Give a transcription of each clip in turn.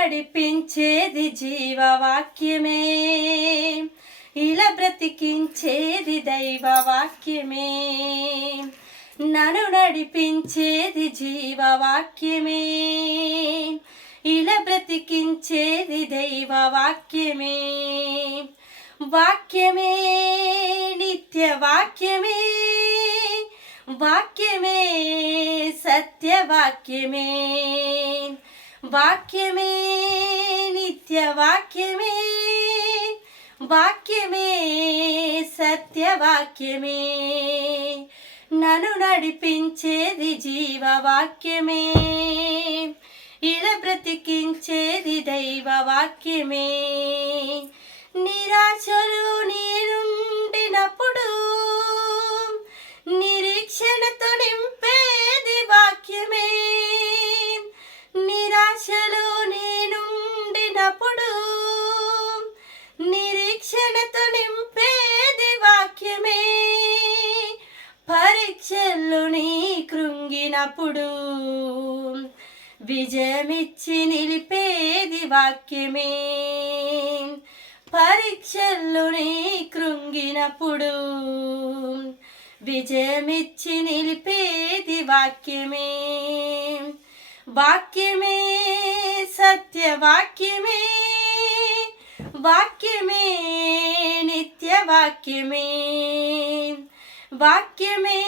నడిపించేది జీవవాక్యమే, ఇలా బ్రతికించేది దైవవాక్యమే. నన్ను నడిపించేది జీవవాక్యమే, ఇలా బ్రతికించేది దైవవాక్యమే. వాక్యమే నిత్యవాక్యమే, వాక్యమే సత్యవాక్యమే. వాక్యమే నిత్యవాక్యమే, వాక్యమే సత్యవాక్యమే. నన్ను నడిపించేది జీవవాక్యమే, ఇలా బ్రతికించేది దైవవాక్యమే. నిరాశలు నేనుండినప్పుడు నిరీక్షణతో నింపేది వాక్యమే. నిరాశలు నేనుండినప్పుడు నిరీక్షణతో నింపేది వాక్యమే. పరీక్షలు నీ కృంగినప్పుడు విజయమిచ్చి నిలిపేది వాక్యమే. పరీక్షలు నీ కృంగినప్పుడు విజయమిచ్చి నిలిపేది వాక్యమే. వాక్యమే సత్యవాక్యమే, వాక్యమే నిత్యవాక్యమే. వాక్యమే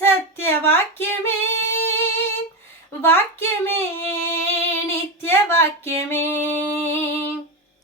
సత్యవాక్యమే, వాక్యమే నిత్యవాక్యమే.